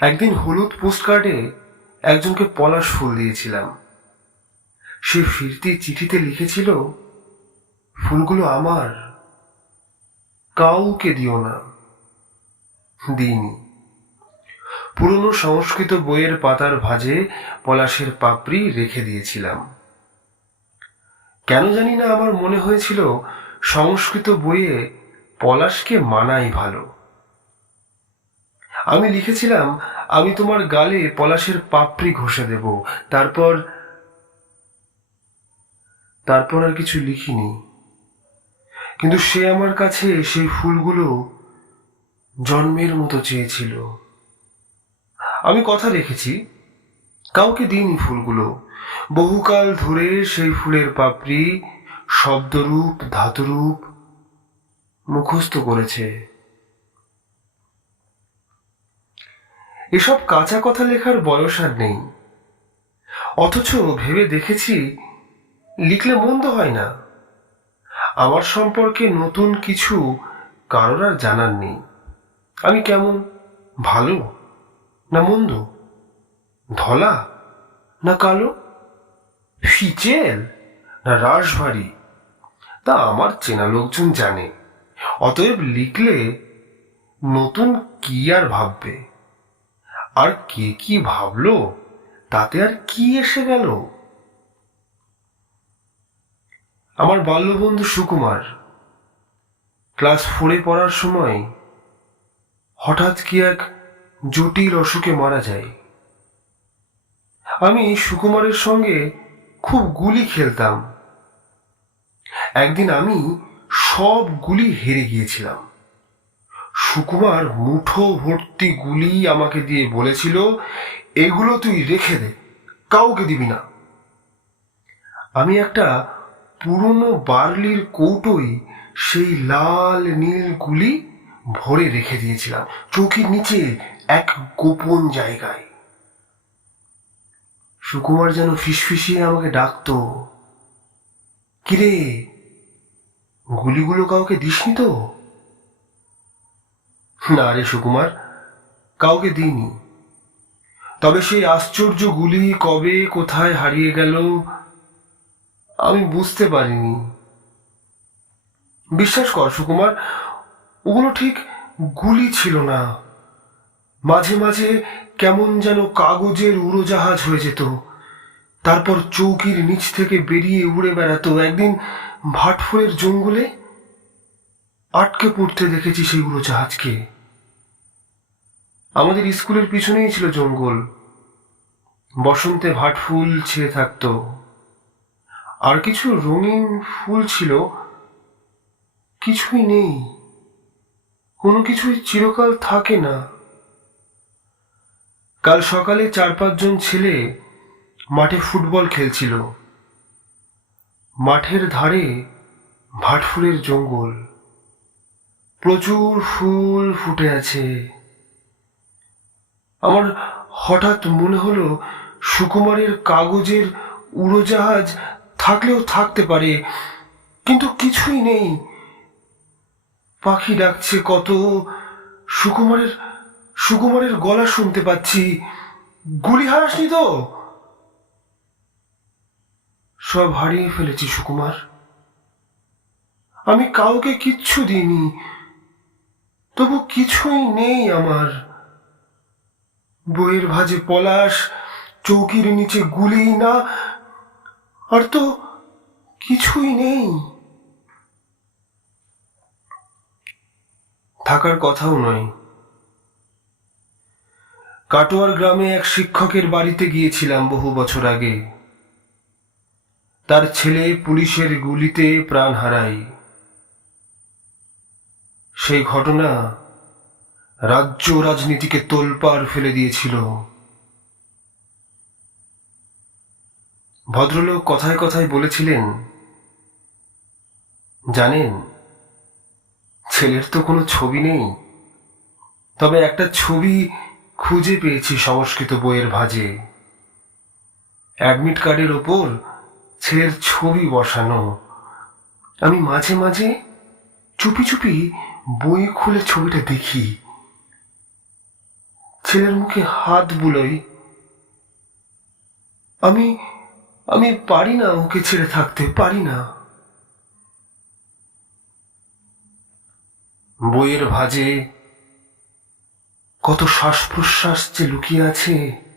একদিন হলুদ পোস্টকার্ডে একজনকে পলাশ ফুল দিয়েছিলাম। সে ফিরতি চিঠিতে লিখেছিল, ফুলগুলো আমার, কাউকে দিও না। দিইনি। পুরনো সংস্কৃত বইয়ের পাতার ভাঁজে পলাশের পাপড়ি রেখে দিয়েছিলাম। কেন জানি না আমার মনে হয়েছিল সংস্কৃত বইয়ে পলাশকে মানাই ভালো। আমি লিখেছিলাম, আমি তোমার গালে পলাশের পাপড়ি ঘষে দেব। তারপর তারপর আর কিছু লিখিনি। কিন্তু সে আমার কাছে সেই ফুলগুলো জন্মের মতো চেয়েছিল। আমি কথা রেখেছি, কাউকে দিইনি ফুলগুলো। বহুকাল ধরে সেই ফুলের পাপড়ি শব্দরূপ ধাতুরূপ মুখস্থ করেছে। এসব কাঁচা কথা লেখার বয়স আর নেই। অথচ ভেবে দেখেছি, লিখলে মন্দ হয় না। আমার সম্পর্কে নতুন কিছু কারোর আর জানার নেই। আমি কেমন, ভালো না মন্দ, ধলা না কালো, ফিচেল না রাশভারী, তা আমার চেনা লোকজন জানে। অতএব লিখলে নতুন কি আর ভাববে, আর কে কি ভাবলো তাতে আর কি এসে গেল। আমার বাল্যবন্ধু সুকুমার ক্লাস 4-এ পড়ার সময় হঠাৎ কি এক জটিল অসুখে মারা যায়। আমি সুকুমারের সঙ্গে খুব গুলি খেলতাম। একদিন আমি সব গুলি হেরে গিয়েছিলাম। সুকুমার মুঠো ভর্তি গুলি আমাকে দিয়ে বলেছিল, এগুলো তুই রেখে দে, কাউকে দিবি না। আমি একটা পুরনো বার্লির কৌটোয় সেই লাল নীল গুলি ভরে রেখে দিয়েছিলাম, চৌকির নিচে এক গোপন জায়গায়। সুকুমার যেন ফিসফিসিয়ে আমাকে ডাকতো, কিরে, গুলিগুলো কাউকে দিসনি তো? না রে সুকুমার, কাউকে দিইনি। তবে সেই আশ্চর্য গুলি কবে কোথায় হারিয়ে গেল আমি বুঝতে পারিনি। বিশ্বাস কর সুকুমার, ওগুলো ঠিক গুলি ছিল না। মাঝে মাঝে কেমন যেন কাগজের উড়োজাহাজ হয়ে যেত, তারপর চৌকির নিচ থেকে বেরিয়ে উড়ে বেড়াতো। একদিন ভাটফুলের জঙ্গলে আটকে পড়তে দেখেছি সেই উড়োজাহাজকে। আমাদের স্কুলের পিছনেই ছিল জঙ্গল। বসন্তে ভাটফুল ছেয়ে থাকতো, আর কিছু রঙিন ফুল ছিল। কিছুই নেই, কোনো কিছুই চিরকাল থাকে না। কাল সকালে 4-5 জন ছেলে মাঠে ফুটবল খেলছিল। মাঠের ধারে ভাটফুলের জঙ্গল, প্রচুর ফুল ফুটে আছে। আমার হঠাৎ মনে হলো, সুকুমারের কাগজের উড়োজাহাজ থাকলেও থাকতে পারে, কিন্তু কিছুই নেই। পাখি ডাকছে কত, সুকুমারের সুকুমারের গলা শুনতে পাচ্ছি। গুলি হারাসনি তো? সব হারিয়ে ফেলেছি সুকুমার। আমি কাউকে কিচ্ছু দিইনি, তবু কিছুই নেই আমার। বইয়ের ভাঁজে পলাশ, চৌকির নিচে গুলি, না আর তো কিছুই নেই। থাকার কথাও নয়। কাটোয়ার গ্রামে এক শিক্ষকের বাড়িতে গিয়েছিলাম বহু বছর আগে। তার ছেলে পুলিশের গুলিতে প্রাণ হারায়। সেই ঘটনা রাজ্য রাজনীতিকে তোলপাড় ফেলে দিয়েছিল। ভদ্রলোক কথায় কথায় বলেছিলেন, জানেন, ছেলের তো কোনো ছবি নেই, তবে একটা ছবি খুঁজে পেয়েছি সংস্কৃত বইয়ের ভাঁজে। অ্যাডমিট কার্ডের ওপর ছেলের ছবি বসানো। আমি মাঝে মাঝে চুপি চুপি বই খুলে ছবিটা দেখি। ছেলের মুখে হাত বুলোই। আমি আমি পারি না ওকে ছেড়ে থাকতে, পারি না। বইয়ের ভাঁজে কত শ্বাস প্রশ্বাস যে লুকিয়ে আছে